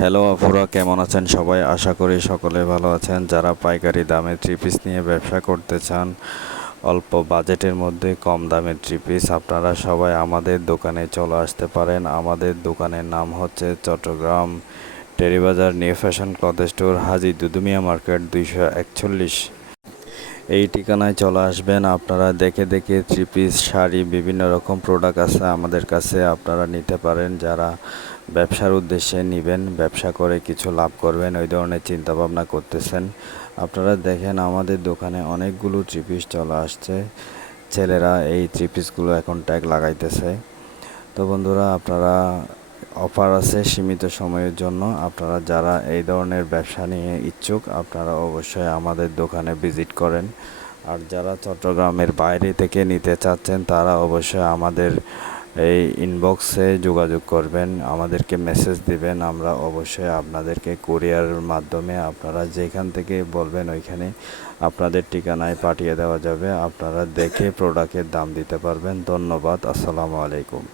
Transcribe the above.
Hello আপুরা, কেমন আছেন সবাই? আশা করি সকলে ভালো আছেন। যারা পাইকারি দামে থ্রি পিস নিয়ে ব্যবসা করতে চান, অল্প বাজেটের মধ্যে কম দামের থ্রি পিস, আপনারা সবাই আমাদের দোকানে চলে আসতে পারেন। আমাদের দোকানের নাম হচ্ছে Chattogram Teribazar new fashion cloth store, Haji Dudumia market 241। এই ঠিকানায় চলে আসবেন। আপনারা দেখে দেখে থ্রি পিস, শাড়ি, বিভিন্ন রকম প্রোডাক্ট আছে আমাদের কাছে, আপনারা নিতে পারেন। যারা ব্যবসার উদ্দেশ্যে নেবেন, ব্যবসা করে কিছু লাভ করবেন, ওই ধরনের চিন্তা ভাবনা করতেছেন, আপনারা দেখেন আমাদের দোকানে অনেকগুলো থ্রি পিস চলে আসছে। ছেলেরা এই থ্রি পিসগুলো এখন ট্যাগ লাগাইতেছে। তো বন্ধুরা, আপনারা অফার আছে সীমিত সময়ের জন্য। আপনারা যারা এই ধরনের ব্যবসা নিয়ে ইচ্ছুক, আপনারা অবশ্যই আমাদের দোকানে ভিজিট করেন। আর যারা চট্টগ্রামের বাইরে থেকে নিতে চাচ্ছেন, তারা অবশ্যই আমাদের এই ইনবক্সে যোগাযোগ করবেন, আমাদেরকে মেসেজ দিবেন। আমরা অবশ্যই আপনাদেরকে কুরিয়ারের মাধ্যমে, আপনারা যেখান থেকে বলবেন ওইখানে আপনাদের ঠিকানায় পাঠিয়ে দেওয়া যাবে। আপনারা দেখে প্রোডাক্টের দাম দিতে পারবেন। ধন্যবাদ। আসসালামু আলাইকুম।